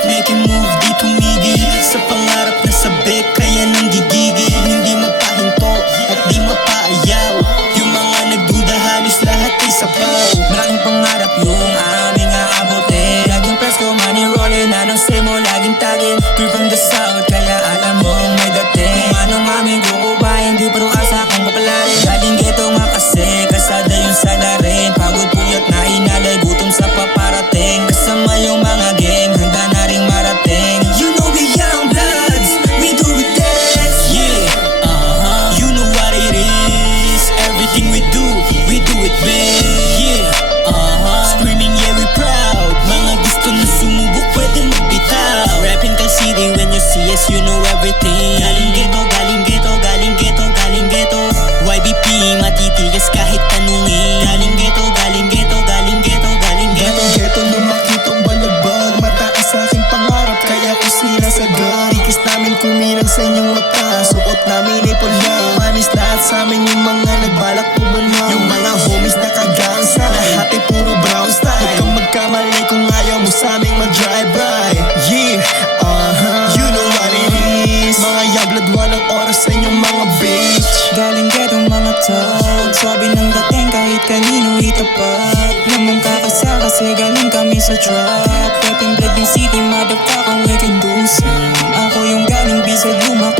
keep making move, di tumigil sa pangarap na sabik, kaya nang gigigil. Hindi mapahinto at di mapaayaw, yung mga nagduda halos lahat ay sapaw. Maraming pangarap yung aming aabutin, laging presko, money rolling, anong say mo laging tagin. We're from the south, kaya alam mong may dating. Kung anong aming kukubahin, di pero asa kung papalarin. Galing ghetto nga kasi, kasada yung salarin. Pagod puyat na inalay, gutom sa paparating. Kasama yung mga gang, handa na ring marating. You know we young bloods, we do it this. Yeah, you know what it is. Everything we do it big. Yeah, screaming yeah we proud. Mga gusto na sumubok pwede magbitaw. Rapping Cal City, when you see us you know everything. Galing ghetto, galing ghetto, galing ghetto, galing ghetto. YBP matitigas kahit tanungin. Galing ghetto, galing ghetto, galing ghetto, galing ghetto. Ghetto lumakitong balagbag, mataas sa aking pangarap, kaya ko sinasagad. Ikis namin kumilang sa inyong mata, suot namin ay pula. Manis lahat sa amin yung mga nagbalak pumalang. Yung mga homies na kagansa, lahat ay puro brown style. Huwag kang magkamali kung ayaw mo sa aming mag-drive-by. Yeah, you know what it is. Mga yablad walang oras sa inyong mga bitch. Galing ghetto mga tog, sabi ng dating kahit kanino itapat. Lamang kakasa kasi galing kami sa trap. Rapping Bleeding City, motherfucker, we can do some. Ako yung galing bisag, lumaki